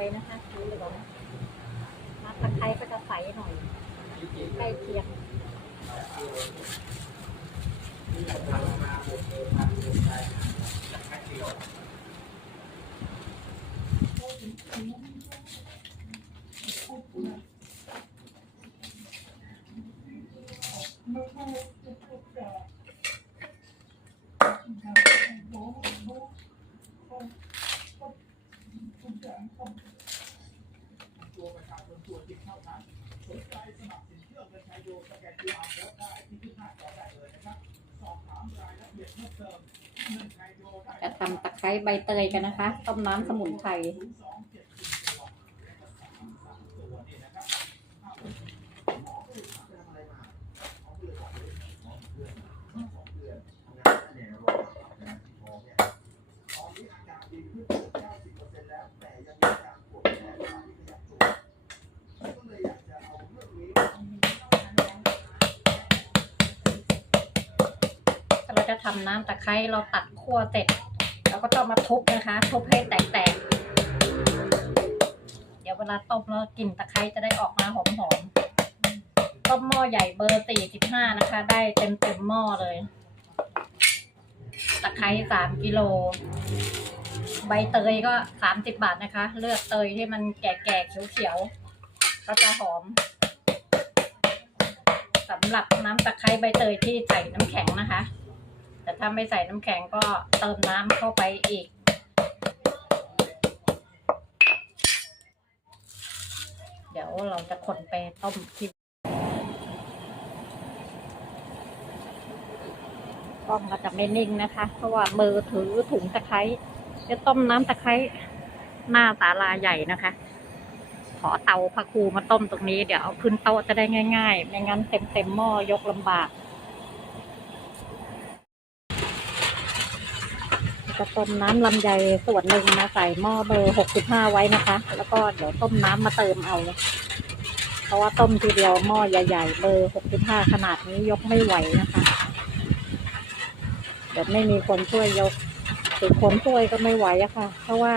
ไว้นะคะสีเหลืองน้ำตะไคร้ก็จะใสหน่อย ใกล้เคียงจะทำตะไคร้ ใบเตยกันนะคะ ต้มน้ำสมุนไพรเราจะทำน้ำตะไคร้เราตัดคั่วเสร็จ เราก็ต้องมาทุบนะคะ ทุบให้แตกๆ เดี๋ยวเวลาต้มแล้วกลิ่นตะไคร้จะได้ออกมาหอมๆ ต้มหม้อใหญ่เบอร์สี่สิบห้านะคะ ได้เต็มเต็มๆหม้อเลย ตะไคร้สามกิโล ใบเตยก็สามสิบบาทนะคะ เลือกเตยที่มันแก่ๆเขียวๆ ก็จะหอมสำหรับน้ำตะไคร้ใบเตยที่ใส่น้ำแข็งนะคะ แต่ถ้าไม่ใส่น้ำแข็งก็เติมน้ำเข้าไปอีก เดี๋ยวเราจะคนไปต้มที่กล้องก็จะไม่นิ่งนะคะ เพราะว่ามือถือถุงตะไคร้จะต้มน้ำตะไคร้หน้าศาลาใหญ่นะคะ ขอเตาพะครูมาต้มตรงนี้เดี๋ยวเอาขึ้นโต๊ะจะได้ง่าย ๆ ไม่งั้นเต็มเต็มหม้อยกลำบาก จะต้มน้ำลำไยส่วนหนึ่งมาใส่หม้อเบอร์หกสิบห้าไว้นะคะ แล้วก็เดี๋ยวต้มน้ำมาเติมเอา เพราะว่าต้มทีเดียวหม้อใหญ่ ๆ เบอร์หกสิบห้าขนาดนี้ยกไม่ไหวนะคะ เดี๋ยวไม่มีคนช่วยยกถึงคนช่วยก็ไม่ไหวอะค่ะ เพราะว่า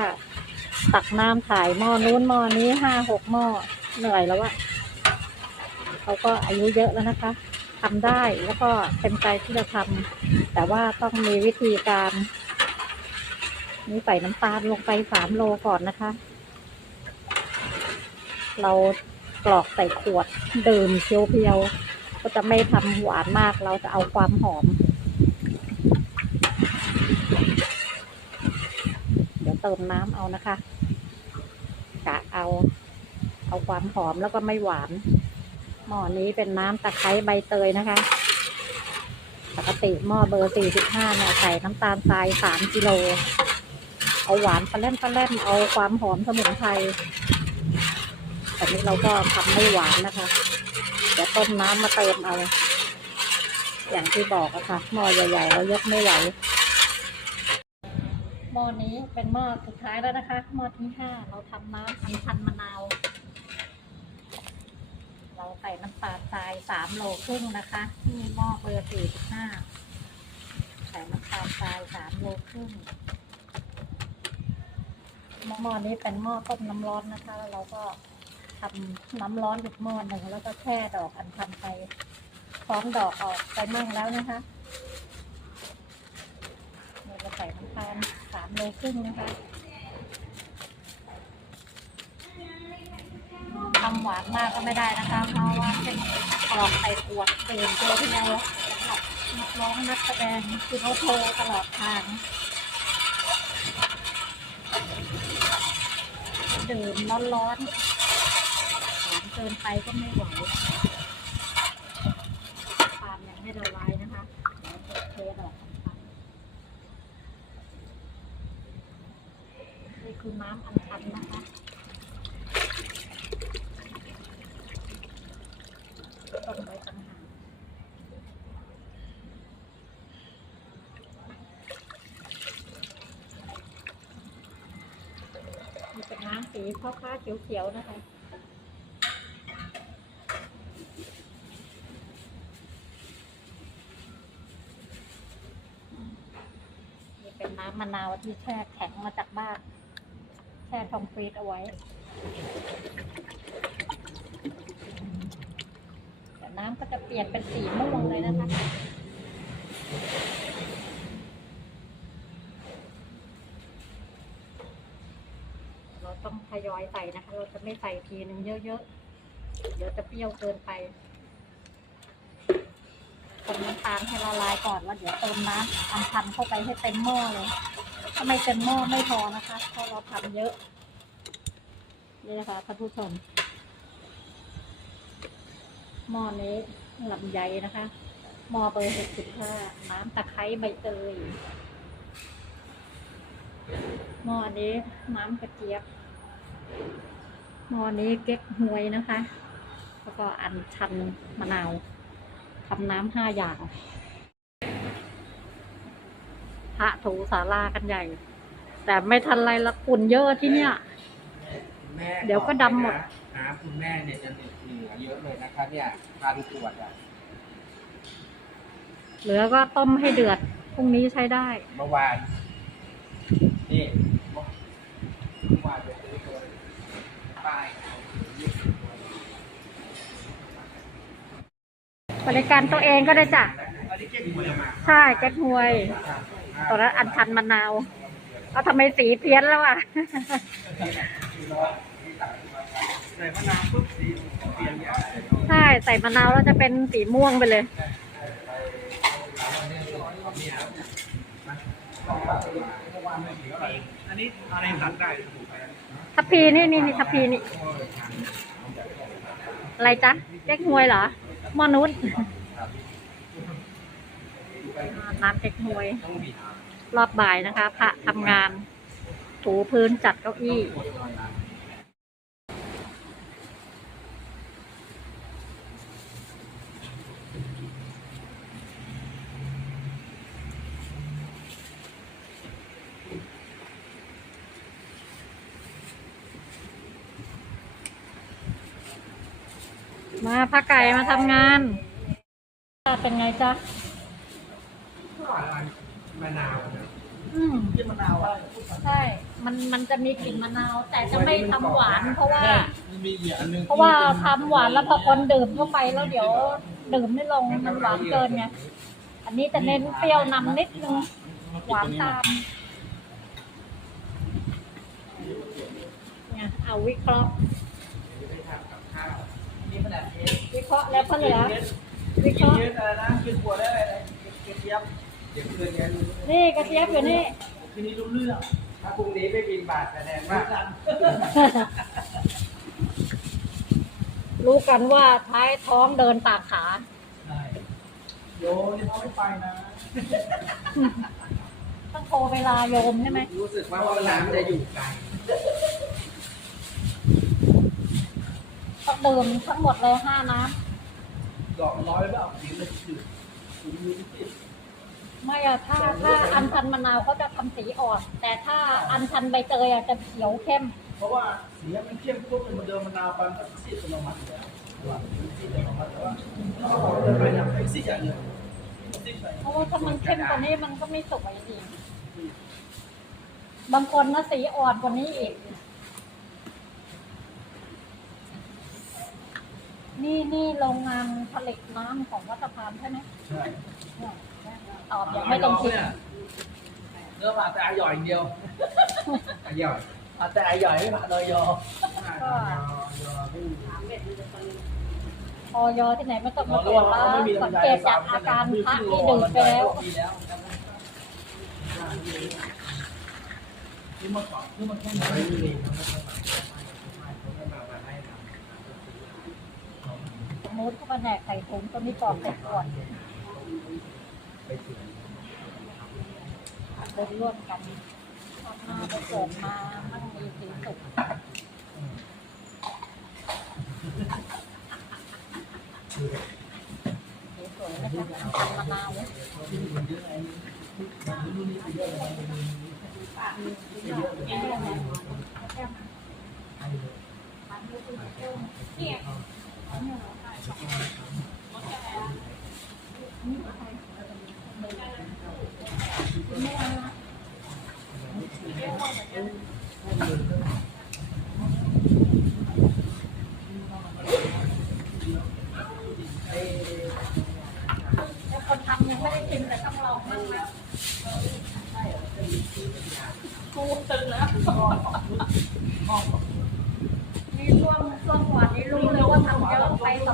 ตักน้ำถ่ายหม้อนู้นหม้อนี้ห้าหกหม้อเหนื่อยแล้วอะเขาก็อายุเยอะแล้วนะคะทำได้แล้วก็เต็มใจที่จะทำแต่ว่าต้องมีวิธีการ นี่ใส่น้ำตาลลงไปสามโลก่อนนะคะ เรากรอกใส่ขวดดื่มเพียวก็จะไม่ทำหวานมากเราจะเอาความหอม เดี๋ยวเติมน้ำเอานะคะกะเอา เอาความหอมแล้วก็ไม่หวาน หม้อนี้เป็นน้ำตะไคร้ใบเตยนะคะ ปกติหม้อเบอร์สี่สิบห้าเนี่ยใส่น้ำตาลทรายสามกิโล เอาหวานปลาเล่นปลาเล่นเอาความหอมสมุนไพรแต่นี้เราก็ทำไม่หวานนะคะเดี๋ยวต้มน้ำมาเติมเอา อย่างที่บอกอะค่ะหม้อใหญ่ๆเรายกไม่ไหวหม้อนี้เป็นหม้อสุดท้ายแล้วนะคะหม้อที่ห้าเราทำน้ำอัญชันมะนาว เราใส่น้ำตาลทรายสามโลครึ่งนะคะที่หม้อเบอร์สี่สิบห้าใส่น้ำตาลทรายสามโลครึ่ง หม้อนี้เป็นหม้อต้มน้ำร้อนนะคะ แล้วเราก็ทำน้ำร้อนอีกหม้อหนึ่งแล้วก็แช่ดอกอัญชันไปพร้อมดอกออกไปมั่งแล้วนะคะเราจะใส่น้ำตาลสามโลครึ่งนะคะทำหวานมากก็ไม่ได้นะคะ เพราะว่าเป็นกรอกใส่ขวดเตือนตัวที่แล้วสำหรับนักร้องนักแสดงคือเขาโทรตลอดทาง ดิมร้อนๆหวานเกินไปก็ไม่ไหวปานยังไม่ละลายนะคะเดี๋ยวเทดอกอัญชันนี่คือน้ำอันชันนะคะ ต้มไว้ต่างหากนี่ เป็นน้าๆเขียวๆนะคะนี่เป็นน้ำมะนาวที่แช่แข็งมาจากบ้าน แช่ช่องฟรีซเอาไว้ แต่น้ำก็จะเปลี่ยนเป็นสีม่วงเลยนะคะ เราต้อง ทยอยใส่นะคะ เราจะไม่ใส่ทีนึงเยอะๆ เดี๋ยวจะเปรี้ยวเกินไปคนน้ำตาลให้ละลายก่อนแล้วเดี๋ยวเติมน้ำอัมพันเข้าไปให้เต็มหม้อเลยถ้าไม่เต็มหม้อไม่พอนะคะเพราะเราทำเยอะ นี่นะคะท่านผู้ชมหม้อนี้ลำไยนะคะหม้อเบอร์หกสิบห้าน้ำตะไคร้ใบเตยหม้อนี้น้ำกระเจี๊ยบ หม้อนี้เก๊กฮวยนะคะ แล้วก็อันชันมะนาวทำน้ำห้าอย่าง พระถูสารากันใหญ่ แต่ไม่ทันไรละฝุ่นเยอะที่เนี่ย แม่เดี๋ยวก็ดำหมด น้ำคุณแม่เนี่ยจะเหลือเยอะเลยนะคะเนี่ยพันขวดอะเหลือก็ต้มให้เดือดพรุ่งนี้ใช้ได้ เมื่อวาน นี่ เมื่อวานไปซื้อตัวป้าย บริการตัวเองก็ได้จ้ะ ใช่แก๊กฮวยตอนนั้นอันชันมะนาวเอาทำไมสีเพี้ยนแล้วอะใช่ใส่มะนาวแล้วจะเป็นสีม่วงไปเลย อันนี้อะไรตัดได้ ทัพพีนี่นี่นี่ทัพพีนี่ อะไรจ๊ะเก๊กฮวยเหรอมอนุษย์น้ำเก๊กฮวย รอบบ่ายนะคะ พระทำงานถูพื้นจัดเก้าอี้ มาพระไก่มาทำงาน เป็นไงจ๊ะมะนาวอืมที่มะนาวใช่ มันมันจะมีกลิ่นมะนาว แต่จะไม่ทำหวาน เพราะว่า เพราะว่าทำหวานแล้วพอคนดื่มเข้าไปแล้วเดี๋ยวดื่มไม่ลงมันหวานเกินไงอันนี้จะเน้นเปรี้ยวนำนิดนึงหวานตามเนี่ยเอาวิเคราะห์ นี่ขนาดเอสวิเคราะห์แล้วก็เหลือวิกิเคนราะห์ เยอะอะไรนะกินขวดได้อะไรกระเทียมเดี๋ยวคืนนี้นี่กระเจี๊ยบอยู่นี่คืนนี้รู้เรื่องถ้าพรุ่งนี้ไม่บินบาทแสดงว่ารู้กันว่าท้ายท้องเดินตากขาโยนี่เขาไม่ไปนะต้องโทรเวลาโยมใช่ไหมรู้สึกว่าว่าน้ำจะอยู่ไกล ต้องดื่มทั้งหมดเลยห้าน้ดอกร้อยแล้วเอาสีเลยจืดคุณดูที่ำไม่อะถ้าถ้าอันชันมะนาวเขาจะทำสีอ่อน แต่ถ้าอันชันใบเตยอะจะเขียวเข้ม เพราะว่าสีมันเข้มข้นมันเดิมมะนาวปันก็ซีดอัตโนมัติอยู่แล้วว่าซีดอัตโนมัติแต่ว่าถ้าเราเดินไปเนี่ยไอ้ซีดอย่างเดียวซีดไปเพราะว่าถ้ามันเข้มกว่านี้มันก็ไม่สวยดีบางคนนะสีอ่อนกว่านี้อีก นี่นี่โรงงานผลิตน้ำของวัตพานใช่ไหมใช่เนี่ยตอบอย่างไม่ต้องคิดเนี่ยเนื้อผ่าแต่อร่อยอย่างเดียวอร่อยผ่าแต่อร่อยไม่ผ่าเลยยอพอยอที่ไหนไม่ต้องมาตรวจแล้วสังเกตจากอาการพระที่ดื่มไปแล้วปีแล้วที่เมื่อก่อนที่มันแค่ไหน มูสนก็แผนกไข่ตุ๋นก็มีปอกไข่ก่อนเดินร่วมกันทำมาไปเกิดมามั่งมีสีสุขสวยนะคะมะนาวเนี่ย คนทำยังไม่ได้กินแต่ต้องลองบ้างนะกูตึงแล้ว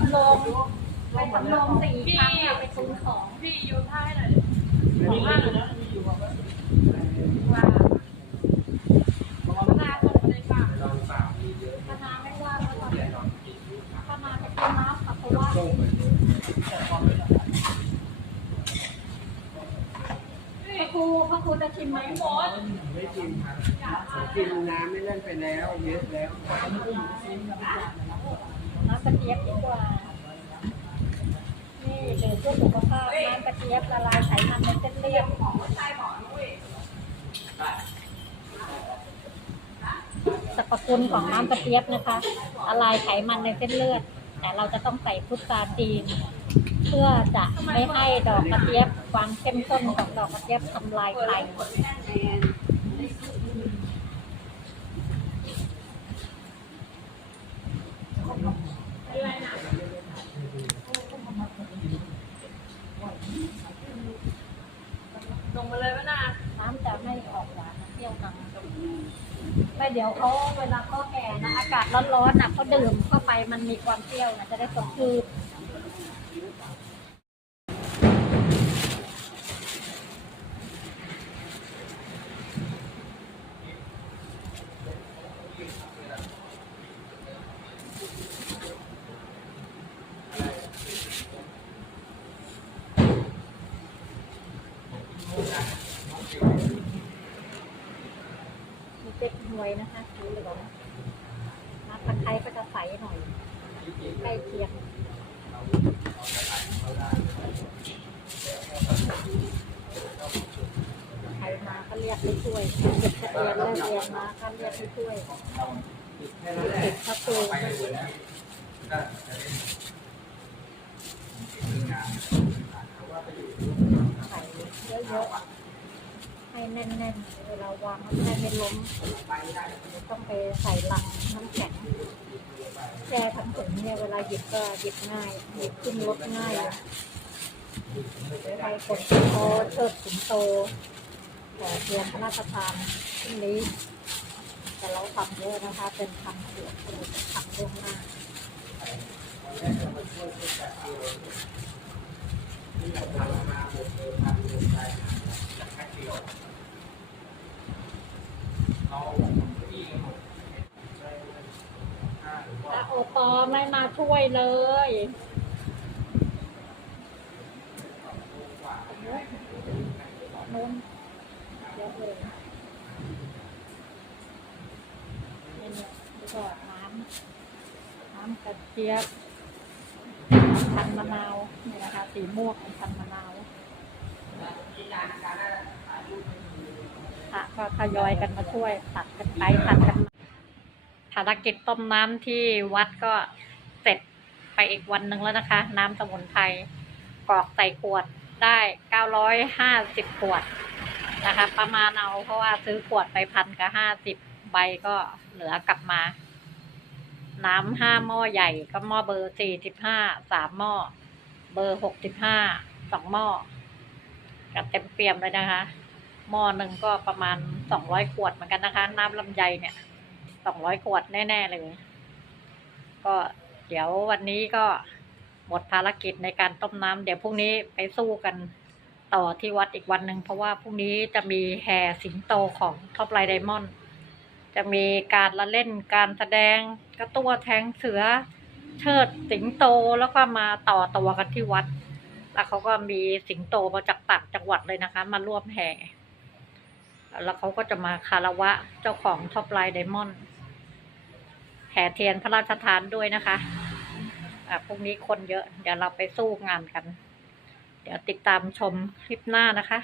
ำโรงไปสำโรงสี่ครั้งอะไปซื้อของพี่อยู่ท่าให้หน่อยมีเรื่องอยนะมีอยู่ว่าว่าหน้าตรงเลยค่ะลองสาไม่ว่าแล้วตอนนี้วลองกินดูครับคณะจะกินน้ำกับเพราะว่าต้มเหมือนแต่ครพระครูพระครูจะชิมไหมบอสไม่กินครับกินน้ำไม่เล่นไปแล้วเยอะแล้ว ระเจี๊ยบดีกว่า นี่ดื่มเพื่อสุขภาพน้ำกระเจี๊ยบละลายไขมันในเส้นเลือดสรรพคุณของน้ำกระเจี๊ยบนะคะ ละลายไขมันในเส้นเลือด แต่เราจะต้องใส่พุทราจีน เพื่อจะไม่ให้ดอกกระเจี๊ยบความเข้มข้นของดอกกระเจี๊ยบทำลายไต ลงมาเลยป่ะนะ น้ำจะไม่ออกหวานนะเปรี้ยวนำ ไม่เดี๋ยวเขาเวลาเขาแก่นะอากาศร้อนๆนะเขาดื่มเข้าไปมันมีความเปรี้ยวนะจะได้สดชื่น เจ๊กหวยนะคะสีเหลืองน้ำตะไคร้ก็จะใสหน่อยใกล้เคียงใครมาก็เรียกให้ช่วยเก็บทะเบียนแล้วเรียนมาก็เรียกให้ช่วยเก็บพระครูไปกันเลยนะก็จะเล่นงานใส่เยอะๆ ให้แน่นๆเวลาวางมันได้ไม่ล้ม ต้องไปใส่หลังน้ำแข็งแช่ทั้งถุงเนี่ยเวลาหยิบก็หยิบง่ายหยิบขึ้นรถง่ายใครกดโตเชิดสิงโตแต่เตรียมพระราชทานพรุ่นี้ แต่เราทำเยอะนะคะ เป็นทำเสือทำล่วงหน้า แต่โอปอไม่มาช่วยเลยนู้นเยอะเลยนี่เนี่ยแล้วก็น้ำน้ำกระเจี๊ยบพันมะนาวนี่นะคะสีม่วงพันมะนาว พระก็ทยอยกันมาช่วยตัดกันไปตัดกันมาภารกิจต้มน้ำที่วัดก็เสร็จไปอีกวันหนึ่งแล้วนะคะ น้ำสมุนไพรกรอกใส่ขวดได้ 950 ขวดนะคะ ประมาณเอาเพราะว่าซื้อขวดไปพันกับห้าสิบใบก็เหลือกลับมา น้ำห้าหม้อใหญ่ก็หม้อเบอร์สี่สิบห้าสามหม้อ เบอร์หกสิบห้าสองหม้อก็เต็มเปี่ยมเลยนะคะ หม้อหนึ่งก็ประมาณสองร้อยขวดเหมือนกันนะคะ น้ำลำไยเนี่ยสองร้อยขวดแน่ๆเลย ก็เดี๋ยววันนี้ก็หมดภารกิจในการต้มน้ำเดี๋ยวพรุ่งนี้ไปสู้กันต่อที่วัดอีกวันหนึ่งเพราะว่าพรุ่งนี้จะมีแห่สิงโตของท็อปไลน์ไดมอนด์จะมีการละเล่นการแสดงกระตัวแทงเสือเชิดสิงโตแล้วก็มาต่อตัวกันที่วัด แล้วเขาก็มีสิงโตมาจากต่างจังหวัดเลยนะคะ มาร่วมแห่ แล้วเขาก็จะมาคารวะเจ้าของท็อปไลน์ไดมอนด์แห่เทียนพระราชทานด้วยนะคะ อะพรุ่งนี้คนเยอะ เดี๋ยวเราไปสู้งานกัน เดี๋ยวติดตามชมคลิปหน้านะคะ